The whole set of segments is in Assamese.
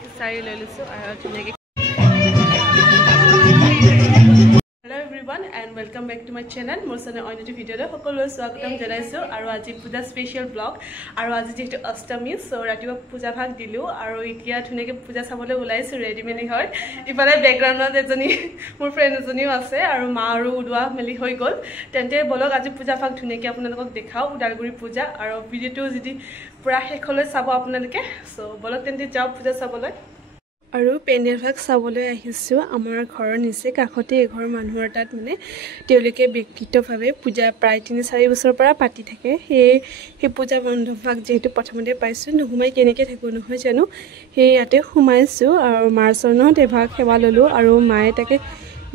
খিচাৰি লৈ লৈছোঁ আৰু ধুনীয়াকৈ Hello everyone and welcome back to my channel. More channel on YouTube video. সকলোৰে স্বাগতম জনাইছোঁ আৰু আজি পূজা স্পেশাল ব্লগ আৰু আজি যেহেতু অষ্টমী সো ৰাতিপুৱা পূজা ভাগ দিলোঁ আৰু এতিয়া ধুনীয়াকৈ পূজা চাবলৈ ওলাইছোঁ ৰেডি মেলি হয় ইফালে বেকগ্ৰাউণ্ডত এজনী মোৰ ফ্ৰেণ্ড এজনীও আছে আৰু মা আৰু উদোৱা মেলি হৈ গ'ল তেন্তে বলক আজি পূজা ভাগ ধুনীয়াকৈ আপোনালোকক দেখাওঁ ওদালগুৰি পূজা আৰু ভিডিঅ'টো যদি পুৰা শেষলৈ চাব আপোনালোকে সো বলক তেন্তে যাওঁ পূজা চাবলৈ আৰু পেণ্ডেল ভাগ চাবলৈ আহিছোঁ আমাৰ ঘৰৰ নিচে কাষতে এঘৰ মানুহৰ তাত মানে তেওঁলোকে ব্যক্তিগতভাৱে পূজা প্ৰায় ৩-৪ বছৰৰ পৰা পাতি থাকে সেই পূজা মণ্ডপ ভাগ যেহেতু প্ৰথমতে পাইছোঁ নোসোমাই কেনেকৈ থাকোঁ নহয় জানো সেই ইয়াতে সোমাইছোঁ আৰু মাৰ চৰণত এভাগ সেৱা ল'লোঁ আৰু মায়ে তাকে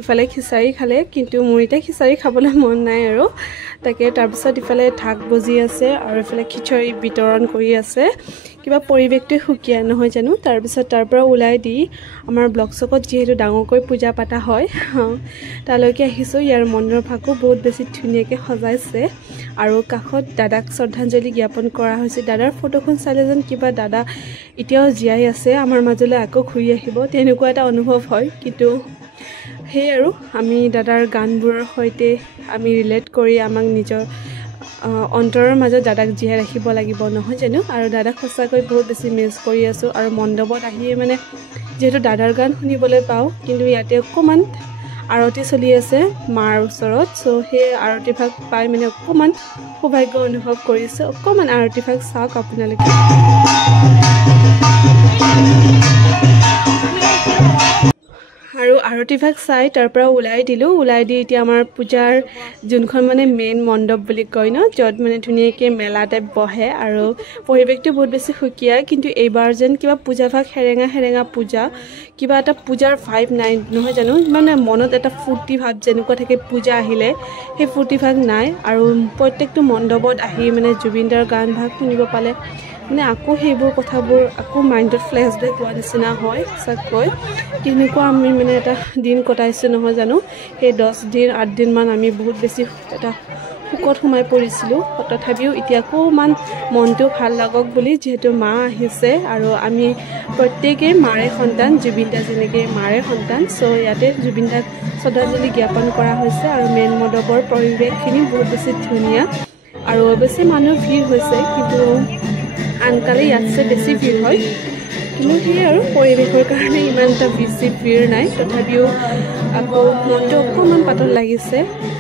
ইফালে খিচাৰি খালে কিন্তু মোৰ এতিয়া খিচাৰি খাবলৈ মন নাই আৰু তাকে তাৰপিছত ইফালে ঢাক বজি আছে আৰু ইফালে খিচাৰি বিতৰণ কৰি আছে কিবা পৰিৱেশটো সুকীয়া নহয় জানো তাৰপিছত তাৰ পৰা ওলাই দি আমাৰ ব্লক চকত যিহেতু ডাঙৰকৈ পূজা পাতা হয় তালৈকে আহিছোঁ ইয়াৰ মণ্ডপ ভাগো বহুত বেছি ধুনীয়াকৈ সজাইছে আৰু কাষত দাদাক শ্ৰদ্ধাঞ্জলি জ্ঞাপন কৰা হৈছে দাদাৰ ফটোখন চালে যেন কিবা দাদা এতিয়াও জীয়াই আছে আমাৰ মাজলৈ আকৌ ঘূৰি আহিব তেনেকুৱা এটা অনুভৱ হয় কিন্তু সেই আৰু আমি দাদাৰ গানবোৰৰ সৈতে আমি ৰিলেট কৰি আমাক নিজৰ অন্তৰৰ মাজত দাদাক জীয়াই ৰাখিব লাগিব নহয় জানো আৰু দাদাক সঁচাকৈ বহুত বেছি মিছ কৰি আছোঁ আৰু মণ্ডপত আহিয়ে মানে যিহেতু দাদাৰ গান শুনিবলৈ পাওঁ কিন্তু ইয়াতে অকণমান আৰতি চলি আছে মাৰ ওচৰত চ' সেই আৰতি ভাগ পাই মানে অকণমান সৌভাগ্য অনুভৱ কৰিছোঁ অকণমান আৰতি ভাগ চাওক আপোনালোকে আৰু আৰতি ভাগ চাই তাৰ পৰা ওলাই দিলোঁ ওলাই দি এতিয়া আমাৰ পূজাৰ যোনখন মানে মেইন মণ্ডপ বুলি কয় ন য'ত মানে ধুনীয়াকৈ মেলা টাইপ বহে আৰু পৰিৱেশটো বহুত বেছি সুকীয়া কিন্তু এইবাৰ যেন কিবা পূজা ভাগ সেৰেঙা পূজা কিবা এটা পূজাৰ ভাইব নাই নহয় জানো মানে মনত এটা ফূৰ্তি ভাৱ যেনেকুৱা থাকে পূজা আহিলে সেই ফূৰ্তি ভাগ নাই আৰু প্ৰত্যেকটো মণ্ডপত আহি মানে জুবিন দাৰ গান ভাগ শুনিব পালে মানে আকৌ সেইবোৰ কথাবোৰ আকৌ মাইণ্ডত ফ্লেশ্ববেক হোৱা নিচিনা হয় সঁচাকৈ কেনেকুৱা আমি মানে এটা দিন কটাইছোঁ নহয় জানো সেই 10 দিন 8 দিনমান আমি বহুত বেছি এটা সুখত সোমাই পৰিছিলোঁ তথাপিও এতিয়া অকণমান মনটো ভাল লাগক বুলি যিহেতু মা আহিছে আৰু আমি প্ৰত্যেকেই মাৰে সন্তান জুবিন দা যেনেকৈ মাৰে সন্তান চ' ইয়াতে জুবিন দাক শ্ৰদ্ধাঞ্জলি জ্ঞাপন কৰা হৈছে আৰু মেইন মণ্ডপৰ পৰিৱেশখিনি বহুত বেছি ধুনীয়া আৰু অৱশ্যে মানুহ ভিৰ হৈছে কিন্তু আনকালে ইয়াতছে বেছি ভিৰ হয় কিন্তু সেই আৰু পৰিৱেশৰ কাৰণে ইমান এটা বেছি ভিৰ নাই তথাপিও আকৌ মনটো অকণমান পাতল লাগিছে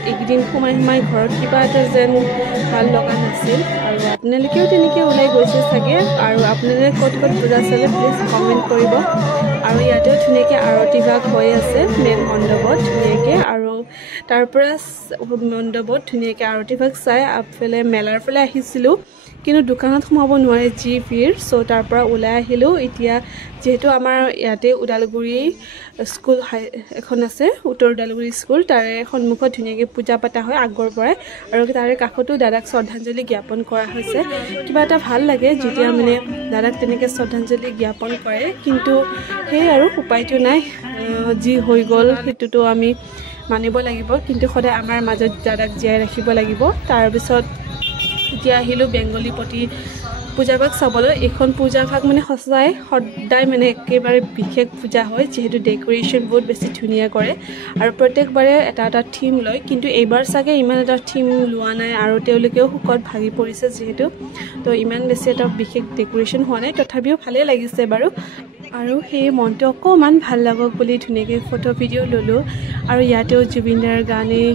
এইকেইদিন সোমাই ঘৰত কিবা এটা যেন ভাল লগা নাছিল আৰু আপোনালোকেও তেনেকৈ ওলাই গৈছে চাগে আৰু আপোনালোকে ক'ত পূজা চালে প্লিজ কমেণ্ট কৰিব আৰু ইয়াতেও ধুনীয়াকৈ আৰতি ভাগ হৈ আছে মেইন মণ্ডপত ধুনীয়াকৈ আৰু তাৰ পৰা মণ্ডপত ধুনীয়াকৈ আৰতি ভাগ চাই আগফালে মেলাৰ ফালে আহিছিলোঁ কিন্তু দোকানত সোমাব নোৱাৰে যি ভিৰ চ' তাৰ পৰা ওলাই আহিলোঁ এতিয়া যিহেতু আমাৰ ইয়াতে ওদালগুৰি স্কুল এখন আছে উত্তৰ ওদালগুৰি স্কুল তাৰে সন্মুখত ধুনীয়াকৈ পূজা পতা হয় আগৰ পৰাই আৰু তাৰে কাষতো দাদাক শ্ৰদ্ধাঞ্জলি জ্ঞাপন কৰা হৈছে কিবা এটা ভাল লাগে যেতিয়া মানে দাদাক তেনেকৈ শ্ৰদ্ধাঞ্জলি জ্ঞাপন কৰে কিন্তু সেই আৰু উপায়টো নাই যি হৈ গ'ল সেইটোতো আমি মানিব লাগিব কিন্তু সদায় আমাৰ মাজত দাদাক জীয়াই ৰাখিব লাগিব তাৰপিছত এতিয়া আহিলোঁ বেংগলীপতি পূজা ভাগ চাবলৈ এইখন পূজা ভাগ মানে সঁচাই সদায় মানে একেবাৰে বিশেষ পূজা হয় যিহেতু ডেক'ৰেশ্যন বহুত বেছি ধুনীয়া কৰে আৰু প্ৰত্যেকবাৰে এটা থিম লয় কিন্তু এইবাৰ চাগে ইমান এটা থিম লোৱা নাই আৰু তেওঁলোকেও শোকত ভাগি পৰিছে যিহেতু তো ইমান বেছি এটা বিশেষ ডেক'ৰেশ্যন হোৱা নাই তথাপিও ভালেই লাগিছে বাৰু আৰু সেই মনটো অকণমান ভাল লাগক বুলি ধুনীয়াকৈ ফটো ভিডিঅ' ল'লোঁ আৰু ইয়াতেও জুবিন দাৰ গানেই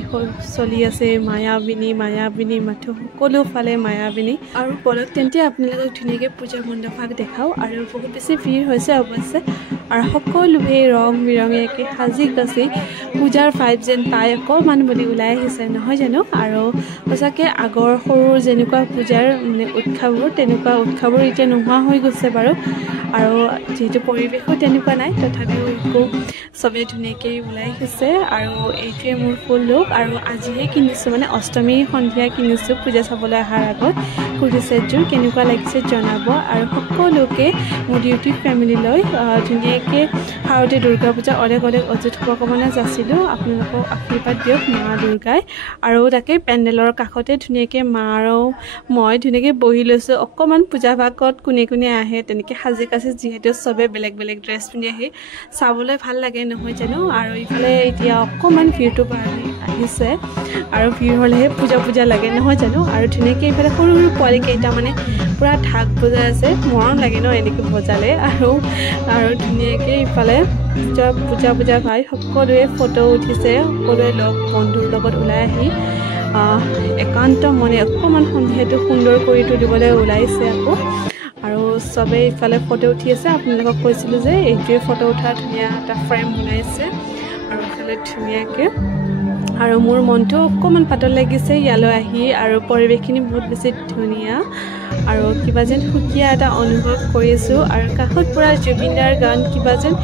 চলি আছে মায়াবিনী মাথো সকলোফালে মায়াবিনী আৰু বলক তেন্তে আপোনালোকক ধুনীয়াকৈ পূজা মণ্ডপ ভাগ দেখাওঁ আৰু বহুত বেছি ভিৰ হৈছে অৱশ্যে আৰু সকলোৱে ৰং বিৰঙীয়াকৈ সাজি কাচি পূজাৰ ভাইব যেন পাই অকণমান বুলি ওলাই আহিছে নহয় জানো আৰু সঁচাকৈ আগৰ সৰুৰ যেনেকুৱা পূজাৰ মানে উৎসৱবোৰ তেনেকুৱা উৎসৱবোৰ এতিয়া নোহোৱা হৈ গৈছে বাৰু আৰু যিহেতু পৰিৱেশো তেনেকুৱা নাই তথাপিও একো চবেই ধুনীয়াকৈ ওলাই আহিছে আৰু এইটোৱে মোৰ ফুল লুক আৰু আজিহে কিনিছোঁ মানে অষ্টমী সন্ধিয়া কিনিছোঁ পূজা চাবলৈ অহাৰ আগত কুৰ্তি ছেটযোৰ কেনেকুৱা লাগিছে জনাব আৰু সকলোকে মোৰ ইউটিউব ফেমিলিলৈ ধুনীয়াকৈ শাৰদীয় দুৰ্গা পূজা অলেখ অযুত শুভকামনা যাচিলোঁ আপোনালোকক আশীৰ্বাদ দিয়ক মা দুৰ্গাই আৰু তাকে পেণ্ডেলৰ কাষতে ধুনীয়াকৈ মা আৰু মই ধুনীয়াকৈ বহি লৈছোঁ অকণমান পূজা ভাগত কোনে আহে তেনেকৈ সাজি কাচি যিহেতু চবে বেলেগ বেলেগ ড্ৰেছ পিন্ধি আহি চাবলৈ ভাল লাগে নহয় জানো আৰু ইফালে এতিয়া অকণমান ভিৰটো আহিছে আৰু ভিৰ হ'লেহে পূজা পূজা লাগে নহয় জানো আৰু ধুনীয়াকৈ ইফালে সৰু সৰু পোৱালীকেইটা মানে পূৰা ঢাক বজাই আছে মৰম লাগে ন এনেকৈ বজালে আৰু ধুনীয়াকৈ ইফালে পূজা ভাই সকলোৱে ফটো উঠিছে সকলোৱে লগ বন্ধুৰ লগত ওলাই আহি একান্ত মনে অকণমান সন্ধিয়াটো সুন্দৰ কৰি তুলিবলৈ ওলাইছে আকৌ আৰু চবেই ইফালে ফটো উঠি আছে আপোনালোকক কৈছিলোঁ যে এইটোৱে ফটো উঠা ধুনীয়া এটা ফ্ৰেম বনাইছে আৰু ইফালে ধুনীয়াকৈ আৰু মোৰ মনটো অকণমান পাতল লাগিছে ইয়ালৈ আহি আৰু পৰিৱেশখিনি বহুত বেছি ধুনীয়া আৰু কিবা যেন সুকীয়া এটা অনুভৱ কৰিছোঁ আৰু কাষত পূৰা জুবিনদাৰ গান কিবা যেন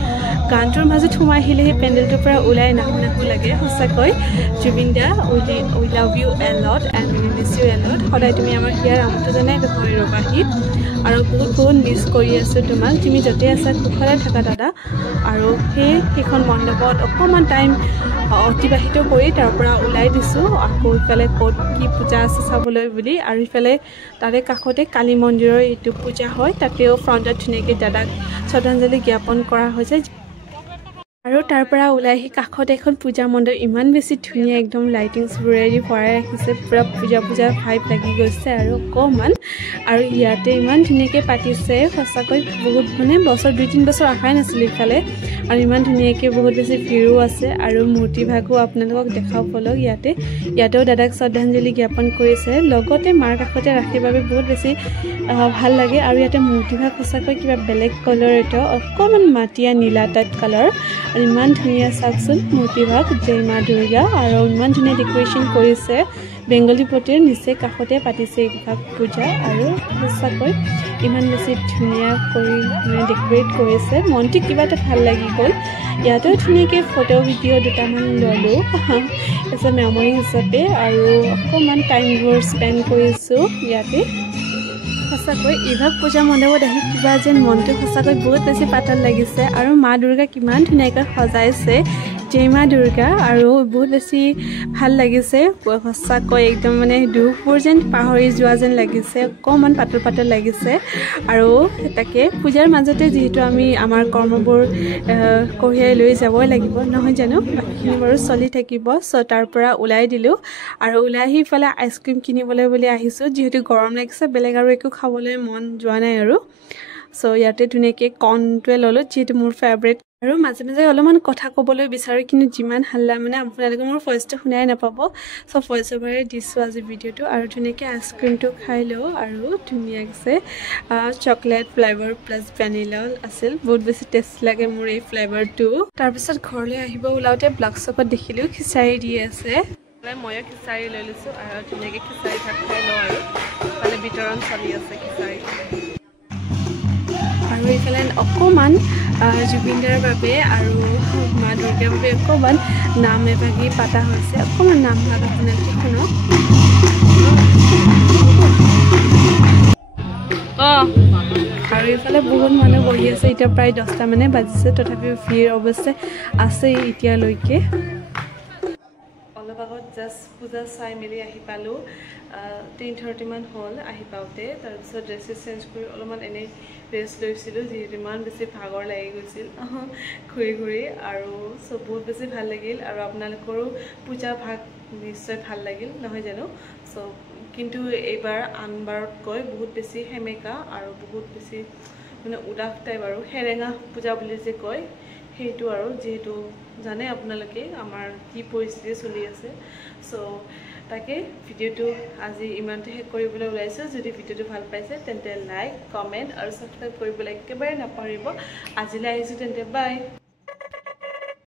গানটোৰ মাজত সোমাই আহিলে সেই পেণ্ডেলটোৰ পৰা ওলাই নাহো লাগে সঁচাকৈ জুবিনদা we love U A lot and we miss U A lot সদায় তুমি আমাৰ হিয়াৰ আমোদটো জনাই নহয় ৰবাহি আৰু বহুত মিছ কৰি আছোঁ তোমাক তুমি য'তে আছা কুশলে থাকা দাদা আৰু সেইখন মণ্ডপত অকণমান টাইম অতিবাহিত কৰি তাৰ পৰা ওলাই দিছোঁ আকৌ ইফালে ক'ত কি পূজা আছে চাবলৈ বুলি আৰু ইফালে তাৰে কাষতে কালী মন্দিৰৰ এইটো পূজা হয় তাতেও ফ্ৰণ্টত ধুনীয়াকৈ দাদাক শ্ৰদ্ধাঞ্জলি জ্ঞাপন কৰা হৈছে আৰু তাৰ পৰা ওলাই আহি কাষত এখন পূজা মণ্ডপ ইমান বেছি ধুনীয়া একদম লাইটিংছবোৰেদি ভৰাই ৰাখিছে পূৰা পূজা ভাইব লাগি গৈছে আৰু অকণমান আৰু ইয়াতে ইমান ধুনীয়াকৈ পাতিছে সঁচাকৈ বহুত মানে বছৰ 2-3 বছৰ আশাই নাছিলোঁ ইফালে আৰু ইমান ধুনীয়াকৈ বহুত বেছি ভিৰো আছে আৰু মূৰ্তিভাগো আপোনালোকক দেখাবলৈ ইয়াতেও দাদাক শ্ৰদ্ধাঞ্জলি জ্ঞাপন কৰিছে লগতে মাৰ কাষতে ৰাখিৰ বাবে বহুত বেছি ভাল লাগে আৰু ইয়াতে মূৰ্তিভাগ সঁচাকৈ কিবা বেলেগ কালাৰ এটা অকণমান মাটিয়া নীলা টাইপ কালাৰ আৰু ইমান ধুনীয়া চাওকচোন মূৰ্তিভাগ জয় মা দুৰ্গা আৰু ইমান ধুনীয়া ডেকৰেশ্যন কৰিছে বেংগলী পটিৰ নিচে কাষতে পাতিছে এইভাগ পূজা আৰু সঁচাকৈ ইমান বেছি ধুনীয়া কৰি মানে ডেকৰেট কৰিছে মনটো কিবা এটা ভাল লাগি গ'ল ইয়াতেও ধুনীয়াকৈ ফটো ভিডিঅ' দুটামান ল'লোঁ এজ এ মেমৰি হিচাপে আৰু অকণমান টাইমবোৰ স্পেণ্ড কৰিছোঁ ইয়াতে সঁচাকৈ এইভাগ পূজা মণ্ডপত আহি কিবা যেন মনটো সঁচাকৈ বহুত বেছি পাতল লাগিছে আৰু মা দুৰ্গা কিমান ধুনীয়াকৈ সজাইছে জয় মা দুৰ্গা আৰু বহুত বেছি ভাল লাগিছে সঁচাকৈ একদম মানে দুখবোৰ যেন পাহৰি যোৱা যেন লাগিছে অকণমান পাতল লাগিছে আৰু তাকে পূজাৰ মাজতে যিহেতু আমি আমাৰ কৰ্মবোৰ কঢ়িয়াই লৈ যাবই লাগিব নহয় জানো বাকীখিনি বাৰু চলি থাকিব চ' তাৰ পৰা ওলাই দিলোঁ আৰু ওলাই আহি ইফালে আইচক্ৰীম কিনিবলৈ বুলি আহিছোঁ যিহেতু গৰম লাগিছে বেলেগ আৰু একো খাবলৈ মন যোৱা নাই আৰু চ' ইয়াতে ধুনীয়াকৈ কৰ্ণটোৱে ল'লোঁ যিহেতু মোৰ ফেভৰেট আৰু মাজে মাজে অলপমান কথা ক'বলৈ বিচাৰোঁ কিন্তু যিমান হাল্লা মানে আপোনালোকে মোৰ ভইচটো শুনাই নাপাব চ' ভইচ অভাৰে দিছোঁ আজি ভিডিঅ'টো আৰু ধুনীয়াকৈ আইচক্ৰীমটো খাই লওঁ আৰু ধুনীয়াকৈ চকলেট ফ্লেভাৰ প্লাছ ভেনিলা আছিল বহুত বেছি টেষ্টি লাগে মোৰ এই ফ্লেভাৰটো তাৰপিছত ঘৰলৈ আহিব ওলাওঁতে ব্লগ শ্বপত দেখিলোঁ খিচাৰি দি আছে ময়ো খিচাৰি লৈ লৈছোঁ আৰু ধুনীয়াকৈ খিচাৰি ভাত খাই লওঁ আৰু ইফালে বিতৰণ চলি আছে খিচাৰি আৰু এইফালে অকণমান জুবিনদাৰ বাবে আৰু মা দুৰ্গাৰ বাবে অকণমান নাম এভাগি পাতা হৈছে অকণমান নামভাগ আপোনালোকে শুনক আৰু এইফালে বহুত মানুহ বহি আছে এতিয়া প্ৰায় 10টা মানে বাজিছে তথাপিও ভিৰ অৱশ্যে আছে এতিয়ালৈকে অলপ আগত জাষ্ট পূজা চাই মেলি আহি পালোঁ 10:30 মান হ'ল আহি পাওঁতে তাৰপিছত ড্ৰেছ চেঞ্জ কৰি অলপমান এনেই ৰেষ্ট লৈছিলোঁ যিহেতু ইমান বেছি ভাগৰ লাগি গৈছিল ঘূৰি আৰু চব বহুত বেছি ভাল লাগিল আৰু আপোনালোকৰো পূজা ভাগ নিশ্চয় ভাল লাগিল নহয় জানো চ' কিন্তু এইবাৰ আনবাৰতকৈ বহুত বেছি সেমেকা আৰু বহুত বেছি মানে উদাস টাইপ আৰু সেৰেঙা পূজা বুলি যে কয় সেইটো আৰু যিহেতু জানে আপোনালোকে আমাৰ কি পৰিস্থিতি চলি আছে চ' তাকে ভিডিঅ'টো আজি ইমানতে শেষ কৰিবলৈ ওলাইছোঁ যদি ভিডিঅ'টো ভাল পাইছে তেন্তে লাইক কমেণ্ট আৰু ছাবস্ক্ৰাইব কৰিবলৈ একেবাৰে নাপাহৰিব আজিলৈ আহিছোঁ তেন্তে বাই